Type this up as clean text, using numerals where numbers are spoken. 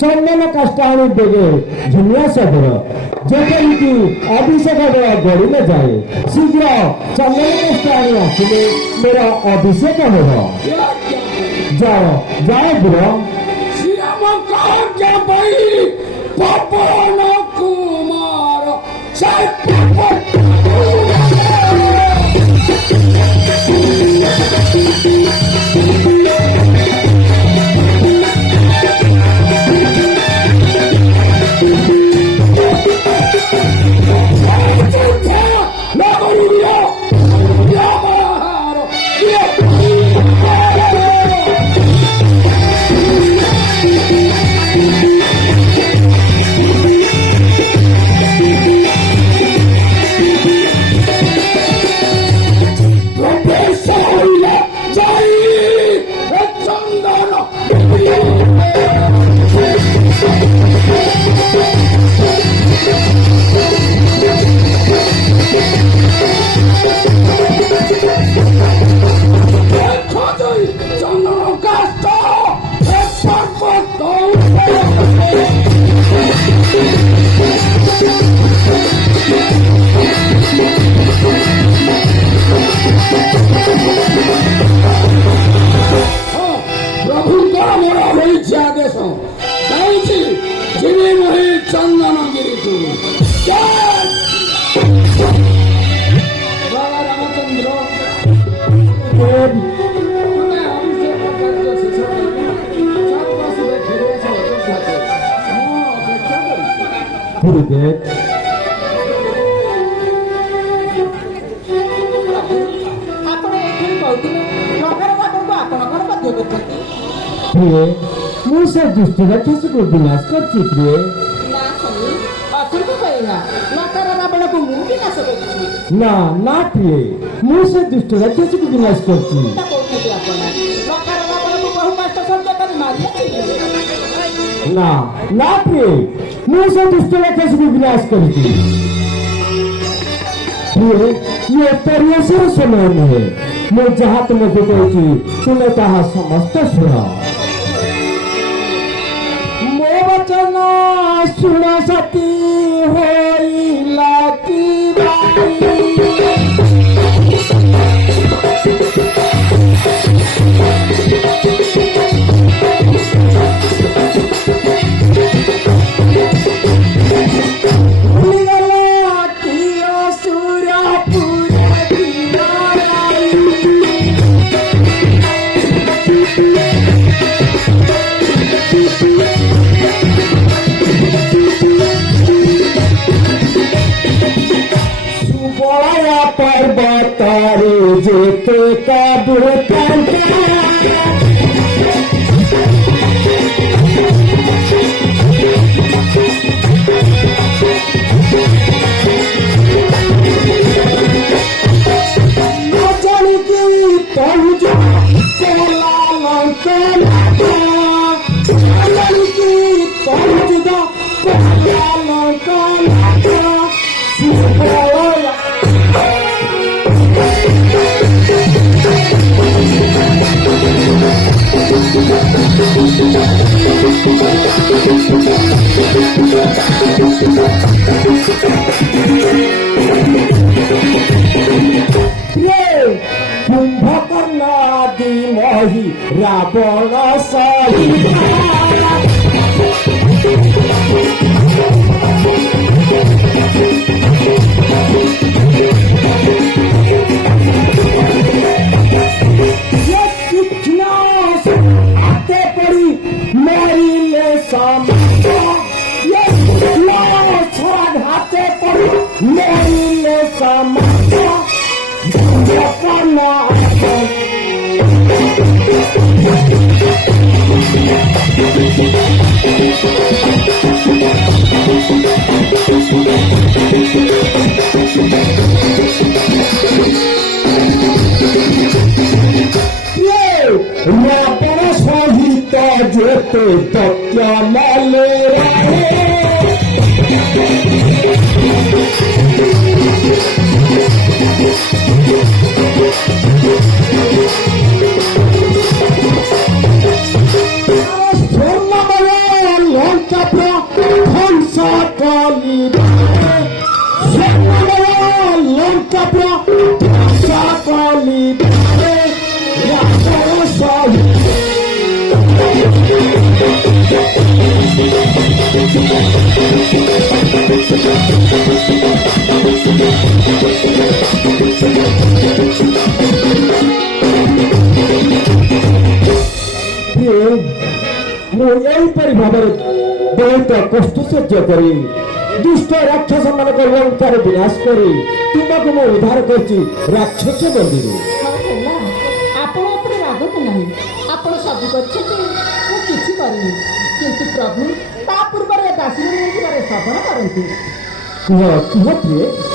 चंदन काष्टाणी बेगे झुमिया सदर जेपरिकी अभिषेक गड़ी न जाए शीघ्र चंदन काष्टाणी आसिले मेरा अभिषेक होगा। जाओ जाओ बुरा पवन कुमार मुझे दुष्ट राक्षस को विनाश कर प्रिय ना ना प्रिय मुझे दुष्ट राक्षस को विनाश कर ना ना प्रिय मुझे दुष्ट राक्षस को विनाश कर ये परिवेशन समय नहीं मैं जहाँ तुमको कहती तुम्हें कहा समस्त सुना मो वचन सुन सती होइला की पर्वतारे जेते काबू कुंभकर्णादि मोहि रावण आते पड़ी मैं समाप्त ছড়া ঘাতে পড়ি মরিলে সমাপ্ত রপণ সহিত যেতে তত্ত্বলে স্বর্ণময় লঙ্কা ধ্বংস কলি স্বর্ণময় লঙ্কা ধ্বংস কলি ମୁଁ ଏହିପରି ଭାବରେ ବହୁତ କଷ୍ଟ ସହ୍ୟ କରି ଦୁଷ୍ଟ ରାକ୍ଷସ ମାନଙ୍କ ଲଙ୍କାର ବିନାଶ କରି ତୁମକୁ ମୁଁ ଉଦ୍ଧାର କରିଛି ରାକ୍ଷସ ମନ୍ଦିର। ହଉ ହେଲା, ଆପଣ ଉପରେ ରାଗନ୍ତୁ ନାହିଁ। ଆପଣ ସବୁ କରିଛନ୍ତି, ମୁଁ କିଛି କରିନି। କିନ୍ତୁ ପ୍ରଭୁ ତା ପୂର୍ବରୁ ଦାସିନୀ ମନ୍ଦିରରେ ଶ୍ରବଣ କରନ୍ତୁ। କୁହ କୁହ ପ୍ରିୟ।